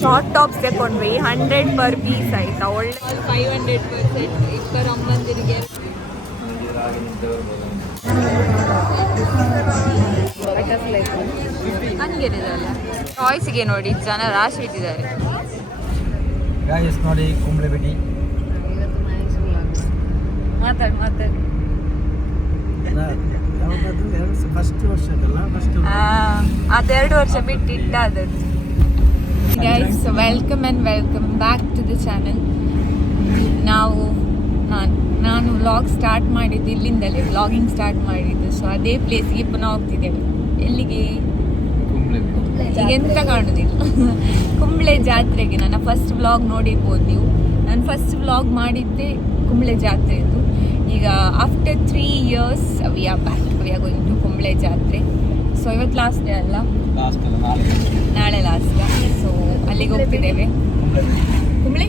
Short tops ತಗೊಂಡ್ವಿ 100 per piece ಆಯ್ತಾ. ಒಳ್ಳೆ 500% ಇಬ್ಬರು ಅಮ್ಮಂದಿರಿಗೆ ಹಂಗೇನಿದಲ್ಲ. ಟಾಯ್ಸ್ಗೆ ನೋಡಿ ಜನ ರಾಶಿ ಇಟ್ಟಿದ್ದಾರೆ. ನೋಡಿ ಕುಂಬಳೆ ಬೆಡಿ ಮಾತಾಡಿ ಅದೆರಡು ವರ್ಷ ಬಿಟ್ಟಿಟ್ಟ ಅದನ್ನು. Guys welcome and welcome back to the channel. ನಾನು ವ್ಲಾಗ್ ಸ್ಟಾರ್ಟ್ ಮಾಡಿದ್ದು ಇಲ್ಲಿಂದಲೇ, ವ್ಲಾಗಿಂಗ್ ಸ್ಟಾರ್ಟ್ ಮಾಡಿದ್ದು. ಸೊ ಅದೇ ಪ್ಲೇಸ್ಗೆ ಪುನಃ ಹೋಗ್ತಿದ್ದೇವೆ. ಎಲ್ಲಿಗೆ? ಈಗ ಎಂತ ಕಾಣುದಿಲ್ಲ. ಕುಂಬಳೆ ಜಾತ್ರೆಗೆ. ನನ್ನ ಫಸ್ಟ್ ವ್ಲಾಗ್ ನೋಡಿರ್ಬೋದು ನೀವು. ನಾನು ಫಸ್ಟ್ ವ್ಲಾಗ್ ಮಾಡಿದ್ದೆ ಕುಂಬಳೆ ಜಾತ್ರೆದು. ಈಗ after 3 years we are back. We are going to Kumble ಜಾತ್ರೆ. ಸೊ ಇವತ್ತು ಲಾಸ್ಟ್ ಡೇ ಅಲ್ಲ, ನಾಳೆ ಲಾಸ್ಟ್. ಸೊ ಅಲ್ಲಿಗೆ ಹೋಗ್ತಿದ್ದೇವೆ. ಕುಂಬಳೆ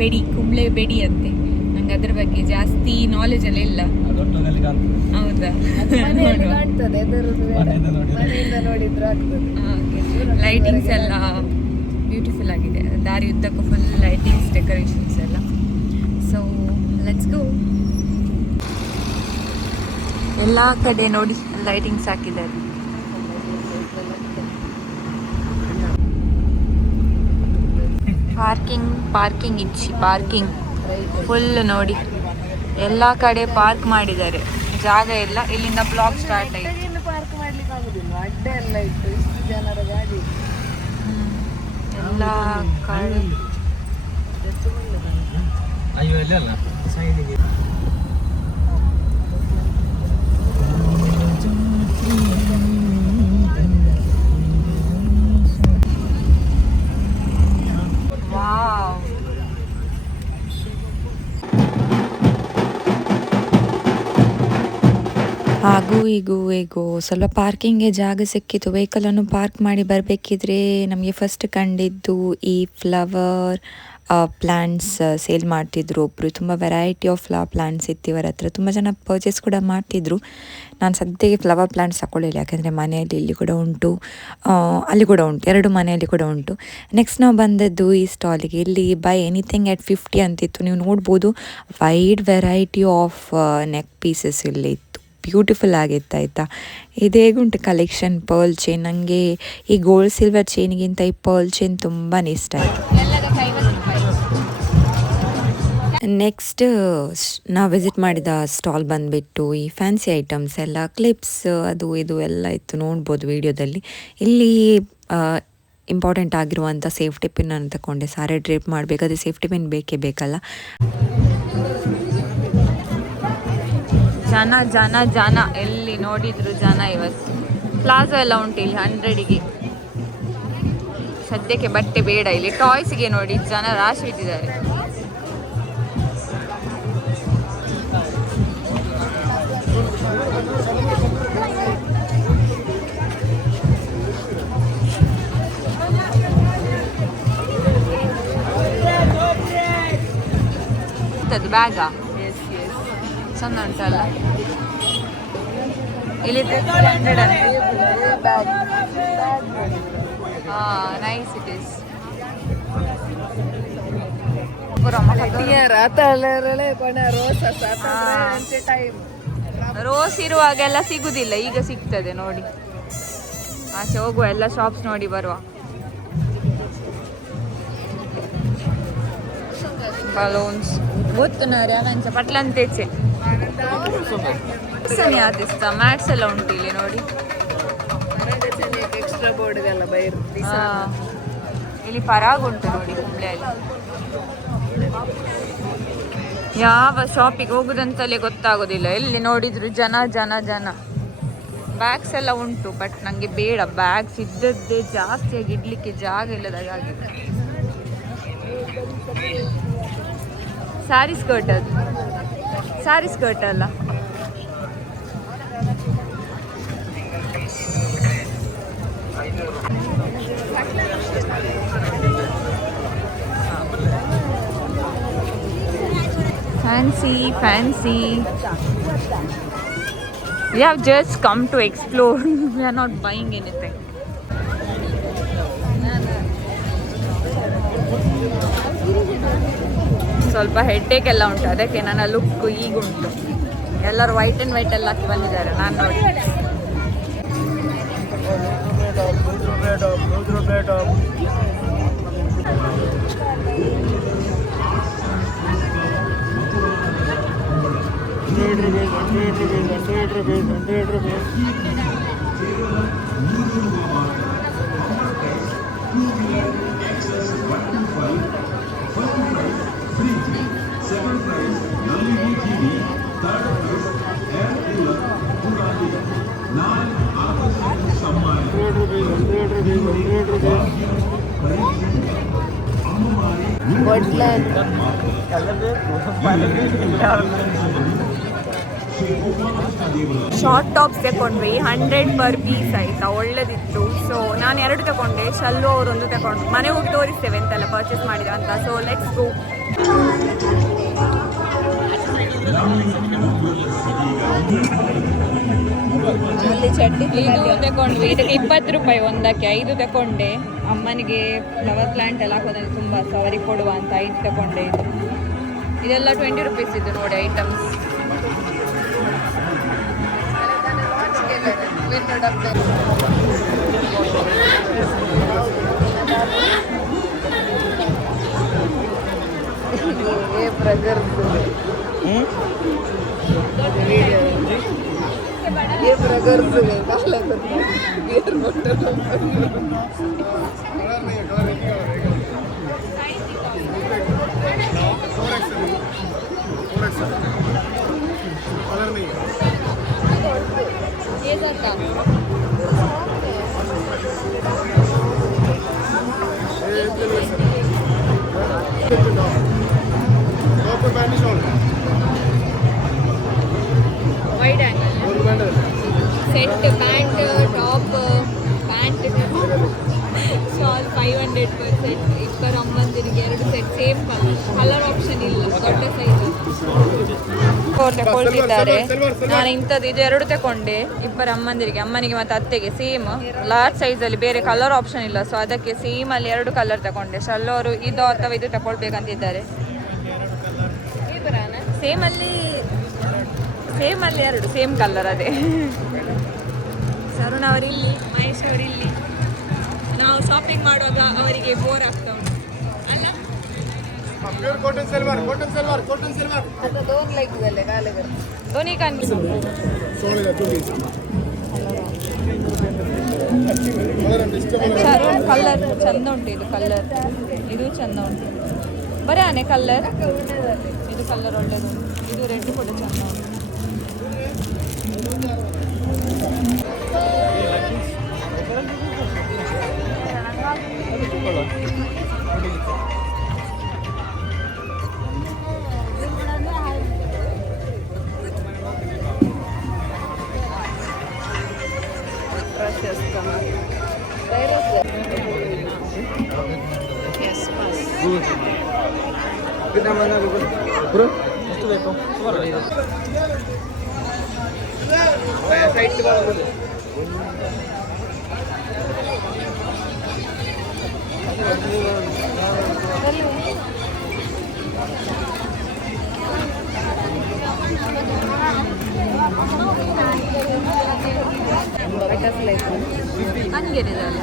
ಬೆಡಿ, ಕುಂಬಳೆ ಬೆಡಿ ಅಂತೆ. ನಂಗೆ ಅದ್ರ ಬಗ್ಗೆ ಜಾಸ್ತಿ ನಾಲೆಜ್ ಎಲ್ಲ ಇಲ್ಲ. ಹೌದಾ? ಲೈಟಿಂಗ್ಸ್ ಎಲ್ಲ ಬ್ಯೂಟಿಫುಲ್ ಆಗಿದೆ. ದಾರಿ ಉದ್ದಕ್ಕೂ ಫುಲ್ ಲೈಟಿಂಗ್ಸ್, ಡೆಕೋರೇಷನ್ಸ್ ಎಲ್ಲ. So let's go. ಎಲ್ಲ ಕಡೆ ನೋಡಿ ಲೈಟಿಂಗ್ಸ್ ಹಾಕಿದ್ದಾರೆ. ಪಾರ್ಕಿಂಗ್ ಇಚ್ಚಿ ಪಾರ್ಕಿಂಗ್ ಫುಲ್ ನೋಡಿ ಎಲ್ಲ ಕಡೆ ಪಾರ್ಕ್ ಮಾಡಿದ್ದಾರೆ. ಜಾಗ ಇಲ್ಲ. ಇಲ್ಲಿಂದ ಬ್ಲಾಗ್ ಸ್ಟಾರ್ಟ್ ಆಯ್ತು. ಪಾರ್ಕ್ ಮಾಡ್ಲಿಕ್ಕೆ ಆಗುದಿಲ್ಲ, ಅಡ್ಡೆ ಎಲ್ಲ ಇತ್ತು, ಇಷ್ಟು ಜನರ ಗಾಡಿ ಎಲ್ಲ ಕಡೆ. ಅಯ್ಯೋ ಇಲ್ಲ ಅಲ್ಲ ಸೈಡಿಗೆ. ಹಾಗೂ ಈಗೂ ಸ್ವಲ್ಪ ಪಾರ್ಕಿಂಗ್ಗೆ ಜಾಗ ಸಿಕ್ಕಿತು. ವೆಹಿಕಲನ್ನು ಪಾರ್ಕ್ ಮಾಡಿ ಬರಬೇಕಿದ್ರೆ ನಮಗೆ ಫಸ್ಟ್ ಕಂಡಿದ್ದು ಈ ಫ್ಲವರ್ ಪ್ಲ್ಯಾಂಟ್ಸ್ ಸೇಲ್ ಮಾಡ್ತಿದ್ರು ಒಬ್ಬರು. ತುಂಬ ವೆರೈಟಿ ಆಫ್ ಫ್ಲವರ್ ಪ್ಲ್ಯಾಂಟ್ಸ್ ಇತ್ತು ಇವರ ಹತ್ರ. ತುಂಬ ಜನ ಪರ್ಚೇಸ್ ಕೂಡ ಮಾಡ್ತಿದ್ರು. ನಾನು ಸದ್ಯಕ್ಕೆ ಫ್ಲವರ್ ಪ್ಲ್ಯಾಂಟ್ಸ್ ತಗೊಳ್ಳಿಲ್ಲ, ಯಾಕೆಂದರೆ ಮನೆಯಲ್ಲಿ ಇಲ್ಲಿ ಕೂಡ ಉಂಟು, ಅಲ್ಲಿ ಕೂಡ ಉಂಟು, 2 ಮನೆಯಲ್ಲಿ ಕೂಡ ಉಂಟು. ನೆಕ್ಸ್ಟ್ ನಾವು ಬಂದದ್ದು ಈ ಸ್ಟಾಲಿಗೆ. ಇಲ್ಲಿ ಬೈ ಎನಿಥಿಂಗ್ ಎಟ್ 50 ಅಂತಿತ್ತು. ನೀವು ನೋಡ್ಬೋದು wide variety of neck pieces ಇಲ್ಲಿ ಇತ್ತು. ಬ್ಯೂಟಿಫುಲ್ ಆಗಿತ್ತು ಆಯಿತಾ. ಇದೇಗುಂಟು ಕಲೆಕ್ಷನ್ ಪರ್ಲ್ ಚೈನ್. ನನಗೆ ಈ ಗೋಲ್ಡ್ ಸಿಲ್ವರ್ ಚೈನ್ಗಿಂತ ಈ ಪರ್ಲ್ ಚೈನ್ ತುಂಬಾ ಇಷ್ಟ ಆಯಿತು. ನೆಕ್ಸ್ಟ್ ನಾವು ವಿಸಿಟ್ ಮಾಡಿದ ಸ್ಟಾಲ್ ಬಂದುಬಿಟ್ಟು ಈ ಫ್ಯಾನ್ಸಿ ಐಟಮ್ಸ್ ಎಲ್ಲ, ಕ್ಲಿಪ್ಸ್ ಅದು ಇದು ಎಲ್ಲ ಇತ್ತು, ನೋಡ್ಬೋದು ವಿಡಿಯೋದಲ್ಲಿ. ಇಲ್ಲಿ ಇಂಪಾರ್ಟೆಂಟ್ ಆಗಿರುವಂಥ ಸೇಫ್ಟಿ ಪಿನ್ ಅನ್ನು ತಗೊಂಡೆ. ಸಾರಿ ಡ್ರೇಪ್ ಮಾಡಬೇಕಾದ್ರೆ ಸೇಫ್ಟಿ ಪಿನ್ ಬೇಕೇ ಬೇಕಲ್ಲ. ಜನ ಎಲ್ಲಿ ನೋಡಿದ್ರು ಜನ. ಇವತ್ತು ಪ್ಲಾಜಾ ಎಲ್ಲ ಉಂಟು ಇಲ್ಲಿ 100ಗೆ. ಸದ್ಯಕ್ಕೆ ಬಟ್ಟೆ ಬೇಡ, ಇಲ್ಲಿ ಟಾಯ್ಸ್ಗೆ ನೋಡಿ ಜನ ರಾಶಿ ಇಟ್ಟಿದ್ದಾರೆ. ಬ್ಯಾಗ ಚಂದ ಉಂಟಲ್ಲ ಇಲ್ಲಿ. 300 ನೈಸ್ ಇಟ್ ಇಸ್. ರೋಸ್ ಇರುವಾಗೆಲ್ಲ ಸಿಗುದಿಲ್ಲ, ಈಗ ಸಿಗ್ತದೆ ನೋಡಿ. ಆಚೆ ಹೋಗುವ ಎಲ್ಲ ಶಾಪ್ಸ್ ನೋಡಿ ಬರುವ. ಬಲೂನ್ಸ್ ಗೊತ್ತುನವ್ರೆ ಅವಂಚ ಪಟ್ಲಂತೆಚ್ಚೆ ಸನಿ ಆದಿಸ್ತ ಮ್ಯಾಟ್ಸ್ ಎಲ್ಲ ಉಂಟು ಇಲ್ಲಿ ನೋಡಿ. ಇಲ್ಲಿ ಪರಾಗ್ ಉಂಟು ನೋಡಿ ಕುಂಬ್ಳೆಯಲ್ಲಿ. ಯಾವ ಶಾಪಿಗೆ ಹೋಗುದಂತಲೇ ಗೊತ್ತಾಗೋದಿಲ್ಲ, ಎಲ್ಲಿ ನೋಡಿದ್ರು ಜನ. ಬ್ಯಾಗ್ಸ್ ಎಲ್ಲ ಉಂಟು, ಬಟ್ ನನಗೆ ಬೇಡ. ಬ್ಯಾಗ್ಸ್ ಇದ್ದದ್ದೇ ಜಾಸ್ತಿಯಾಗಿ ಇಡ್ಲಿಕ್ಕೆ ಜಾಗ ಇಲ್ಲದಾಗ ಆಗಿದೆ. ಸ್ಯಾರಿ ಸ್ಕರ್ಟ್ ಅಲ್ಲ. Fancy. We have just come to explore. We are not buying anything. ಸ್ವಲ್ಪ ಹೆಡ್ಡೇಕ್ ಎಲ್ಲ ಉಂಟು, ಅದಕ್ಕೆ ನನ್ನ ಲುಕ್ ಈಗ ಉಂಟು. ಎಲ್ಲರೂ ವೈಟ್ ಆ್ಯಂಡ್ ವೈಟ್ ಎಲ್ಲ ಹಾಕಿ ಬಂದಿದ್ದಾರೆ, ನಾನು ನೋಡಿ. ಶಾರ್ಟ್ ಟಾಪ್ಸ್ ತಗೊಂಡ್ವಿ, 100 ಪರ್ ಪೀಸ್ ಆಯ್ತಾ, ಒಳ್ಳೇದಿತ್ತು. ಸೊ ನಾನು 2 ತಗೊಂಡೆ, ಶಲ್ಲು ಅವರೊಂದು ತಗೊಂಡು. ಮನೆ ಹೋಗಿ ತೋರಿಸ್ತೇವೆ ಎಂತೆಲ್ಲ ಪರ್ಚೇಸ್ ಮಾಡಿದ ಅಂತ. So let's go. ಇದು ತಗೊಂಡ್ವಿ, ಇದಕ್ಕೆ 20 ರೂಪಾಯಿ ಒಂದಕ್ಕೆ. 5 ತಗೊಂಡೆ. ಅಮ್ಮನಿಗೆ ಫ್ಲವರ್ ಪ್ಲಾಂಟ್ ಎಲ್ಲ ಹಾಕೋದ್ರೆ ತುಂಬ, ಸೊ ಅವರಿಗೆ ಕೊಡುವ ಅಂತ 5 ತಗೊಂಡೆ. ಇದೆಲ್ಲ 20 ರುಪೀಸ್ ಇದು ನೋಡಿ items. Wide angle set, pant, top, pant, shawl 500 per set. ಇಬ್ಬರು ಅಮ್ಮಂದಿರಿಗೆ 2 ಸೆಟ್ ಸೇಮ್ ಕಲರ್ ಆಪ್ಷನ್ ಇಲ್ಲ, ದೊಡ್ಡ ಸೈಜ್ ತಗೊಳ್ತಿದ್ದಾರೆ. ನಾನು ಇಂಥದ್ದು ಇದು 2 ತಗೊಂಡೆ, ಇಬ್ಬರು ಅಮ್ಮಂದಿರಿಗೆ, ಅಮ್ಮನಿಗೆ ಮತ್ತು ಅತ್ತೆಗೆ ಸೇಮ್ ಲಾರ್ಜ್ ಸೈಜಲ್ಲಿ, ಬೇರೆ ಕಲರ್ ಆಪ್ಷನ್ ಇಲ್ಲ. ಸೊ ಅದಕ್ಕೆ ಸೇಮಲ್ಲಿ 2 ಕಲರ್ ತಗೊಂಡೆ. ಶಲ್ಲೋರು ಇದು ಅಥವಾ ಇದು ತಗೊಳ್ಬೇಕಂತಿದ್ದಾರೆ. ಸೇಮಲ್ಲಿ 2 ಸೇಮ್ ಕಲರ್. ಅದೇ ಸರುಣ್ ಅವರಿಲ್ಲಿ, ಮಹೇಶ್ ಅವರಿಲ್ಲಿ. ನಾವು ಶಾಪಿಂಗ್ ಮಾಡುವಾಗ ಅವರಿಗೆ ಬೋರ್ ಆಗ್ತಾ ಉಂಟು. ಧೋನಿ ಕಾಣಿ ಶರುಣ್ ಕಲರ್ ಚಂದ ಉಂಟು. ಇದು ಕಲರ್, ಇದು ಚಂದ ಉಂಟು. ಬರೀ ಆನೆ ಕಲರ್, ಇದು ಕಲರ್ ಒಳ್ಳೇದು ಉಂಟು. ಇದು ರೆಡ್ ಕೂಡ ಚಂದ ಉಂಟು. ಹಂಗೇನಿದಲ್ಲ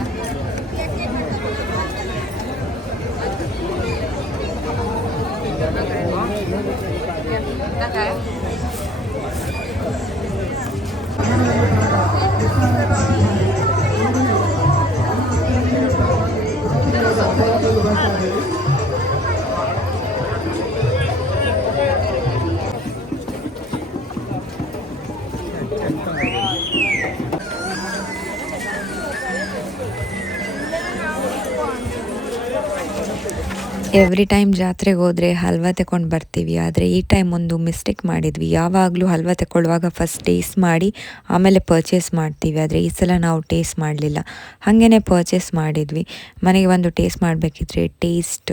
ಎವ್ರಿ ಟೈಮ್ ಜಾತ್ರೆಗೆ ಹೋದರೆ ಹಲ್ವಾ ತಗೊಂಡು ಬರ್ತೀವಿ. ಆದರೆ ಈ ಟೈಮ್ ಒಂದು ಮಿಸ್ಟೇಕ್ ಮಾಡಿದ್ವಿ. ಯಾವಾಗಲೂ ಹಲ್ವಾ ತಗೊಳ್ಳುವಾಗ ಫಸ್ಟ್ ಟೇಸ್ಟ್ ಮಾಡಿ ಆಮೇಲೆ ಪರ್ಚೇಸ್ ಮಾಡ್ತೀವಿ. ಆದರೆ ಈ ಸಲ ನಾವು ಟೇಸ್ಟ್ ಮಾಡಲಿಲ್ಲ, ಹಾಗೇ ಪರ್ಚೇಸ್ ಮಾಡಿದ್ವಿ. ಮನೆಗೆ ಬಂದು ಟೇಸ್ಟ್ ಮಾಡಬೇಕಿದ್ರೆ ಟೇಸ್ಟ್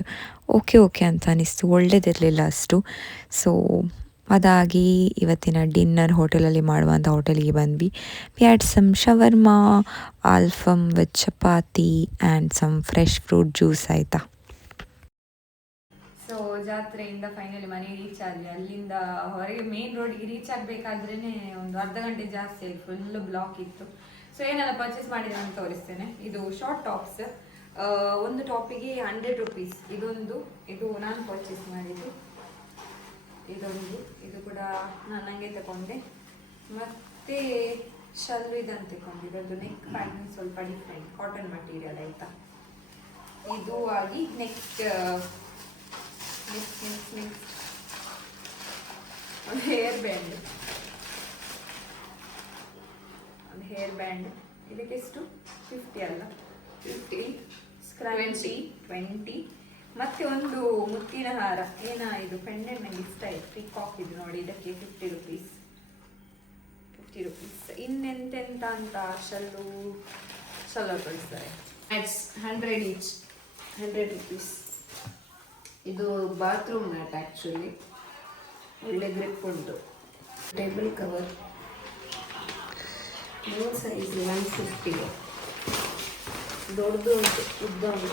ಓಕೆ ಅಂತ ಅನ್ನಿಸ್ತು, ಒಳ್ಳೇದಿರಲಿಲ್ಲ ಅಷ್ಟು. ಸೊ ಅದಾಗಿ ಇವತ್ತಿನ ಡಿನ್ನರ್ ಹೋಟೆಲಲ್ಲಿ ಮಾಡುವಂಥ ಹೋಟೆಲಿಗೆ ಬಂದ್ವಿ. ವಿ ಹ್ಯಾಡ್ ಸಮ್ ಶವರ್ಮಾ, ಆಲ್ಫಮ್ with chapati and some fresh fruit juice ಆಯಿತಾ. ಜಾತ್ರೆಯಿಂದ ಫೈನಲಿ ಮನೆಗೆ ರೀಚ್ ಆದ್ವಿ. ಅಲ್ಲಿಂದ ಹೊರಗೆ ಮೇನ್ ರೋಡ್ಗೆ ರೀಚ್ ಆಗ್ಬೇಕಾದ್ರೇನೆ ಒಂದು ಅರ್ಧ ಗಂಟೆ ಜಾಸ್ತಿ ಆಯ್ತು, ಫುಲ್ ಬ್ಲಾಕ್ ಇತ್ತು. ಸೊ ಏನೆಲ್ಲ ಪರ್ಚೇಸ್ ಮಾಡಿದೆ ಅಂತ ತೋರಿಸ್ತೇನೆ. ಇದು ಶಾರ್ಟ್ ಟಾಪ್ಸ್, ಒಂದು ಟಾಪಿಗೆ 100 ರುಪೀಸ್. ಇದು ನಾನು ಪರ್ಚೇಸ್ ಮಾಡಿದ್ದು. ಇದು ಕೂಡ ನಾನು ನನಗೆ ತಗೊಂಡೆ. ಮತ್ತೆ ಶಲ್ಲು ಇದನ್ನು ತಗೊಂಡಿದ್ದು, ಅದು ನೆಕ್ ಪ್ಯಾಟರ್ನ್ ಸ್ವಲ್ಪ ಡಿಫ್ರೆಂಟ್, ಕಾಟನ್ ಮಟೀರಿಯಲ್ ಆಯ್ತಾ. ಇದು ಆಗಿ ನೆಕ್ಸ್ಟ್ ಒಂದು ಹೇರ್ ಬ್ಯಾಂಡ್. ಇದಕ್ಕೆಷ್ಟು 50 ಅಲ್ಲ 50 ಸ್ಕ್ರಾಚಿ 20. ಮತ್ತೆ ಒಂದು ಮುತ್ತಿನ ಹಾರ, ಇದು ಪೆಂಡೆಂಟ್ ನಂಗೆ ಇಷ್ಟ ಆಯ್ತು, ಪಿಕಾಕ್ ಇದು ನೋಡಿ, ಇದಕ್ಕೆ 50 ರುಪೀಸ್. ಇನ್ನೆಂತೆಂತ ಅಂತ ಶಲ್ಲು ಕಳಿಸ್ತಾರೆ. 100 ಈಚ್, 100 ರುಪೀಸ್. ಇದು ಬಾತ್ರೂಮ್ ಮ್ಯಾಟ್, ಆ್ಯಕ್ಚುಲಿ ಒಳ್ಳೆ ಗ್ರಿಪ್ ಉಂಟು. ಟೇಬಲ್ ಕವರ್ ಸೈಜ್ 150, ದೊಡ್ಡದು ಉಂಟು, ಉದ್ದ ಉಂಟು.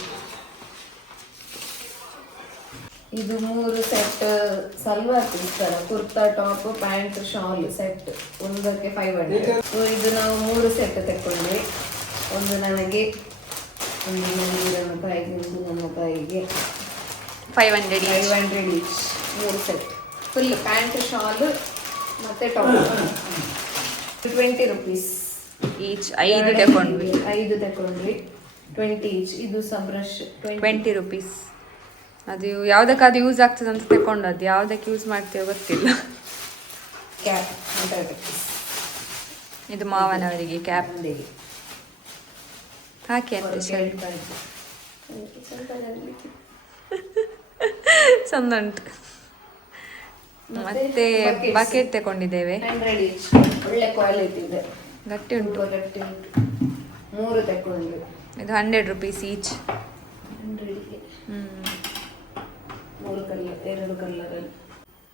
ಇದು 3 ಸೆಟ್ ಸಲ್ವಾರ್ ಪೀಸ್ ತರ, kurta top pant shawl set, ಒಂದಕ್ಕೆ 500. ಸೊ ಇದು ನಾವು 3 ಸೆಟ್ ತಗೊಂಡ್ವಿ. ಒಂದು ನನಗೆ, ಒಂದು ನನ್ನ ತಾಯಿಗೆ, ಒಂದು ನನ್ನ ತಾಯಿಗೆ 500 each. 3 set full pant shawl ಮತ್ತೆ ಟಾಪ್ 20 ರುಪೀಸ್ ಈಚ್. 5 ತಗೊಂಡ್ವಿ. 5 ತಗೊಂಡ್ವಿ, 20 ಈಚ್. ಇದು ಸಹ ಬ್ರಷ್ 20 ರುಪೀಸ್. ಅದು ಯಾವುದಕ್ಕಾದ್ರೂ ಯೂಸ್ ಆಗ್ತದೆ ಅಂತ ತಗೊಂಡದ್ದು, ಯಾವುದಕ್ಕೆ ಯೂಸ್ ಮಾಡ್ತೇವೆ ಗೊತ್ತಿಲ್ಲ. Cap 100 rupees. ಇದು ಮಾವನವರಿಗೆ ಕ್ಯಾಪ್ ಹಾಕಿ ಅಂತ ಚಂದ ಉಂಟು. ಮತ್ತೆ ಬಕೆಟ್ ತಗೊಂಡಿದ್ದೇವೆ, 100 ಈಚ್. ಒಳ್ಳೆ ಕ್ವಾಲಿಟಿ ಇದೆ, ಗಟ್ಟಿ ಉಂಟು. 3 ತಗೊಂಡ್ವಿ. ಇದು 100 ರುಪೀಸ್ ಈಚ್. 100ಗೆ 3 colour, 2 colour.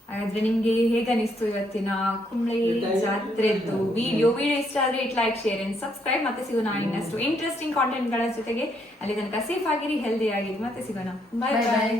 ಹಾಗಾದ್ರೆ ನಿಮ್ಗೆ ಹೇಗನಿಸ್ತು ಇವತ್ತಿನ ಕುಂಬ್ಳೆ ಜಾತ್ರೆದ್ದು ವಿಡಿಯೋ ಇಷ್ಟ ಆದ್ರೆ ಲೈಕ್, ಶೇರ್ ಅಂಡ್ ಸಬ್ಸ್ಕ್ರೈಬ್. ಮತ್ತೆ ಸಿಗೋಣ ಇನ್ನಷ್ಟು ಇಂಟ್ರೆಸ್ಟಿಂಗ್ ಕಾಂಟೆಂಟ್ ಗಳ ಜೊತೆಗೆ. ಅಲ್ಲಿ ತನಕ ಸೇಫ್ ಆಗಿರಿ, ಹೆಲ್ದಿ ಆಗಿರಿ. ಮತ್ತೆ ಸಿಗೋಣ. ಬಾಯ್ ಬಾಯ್.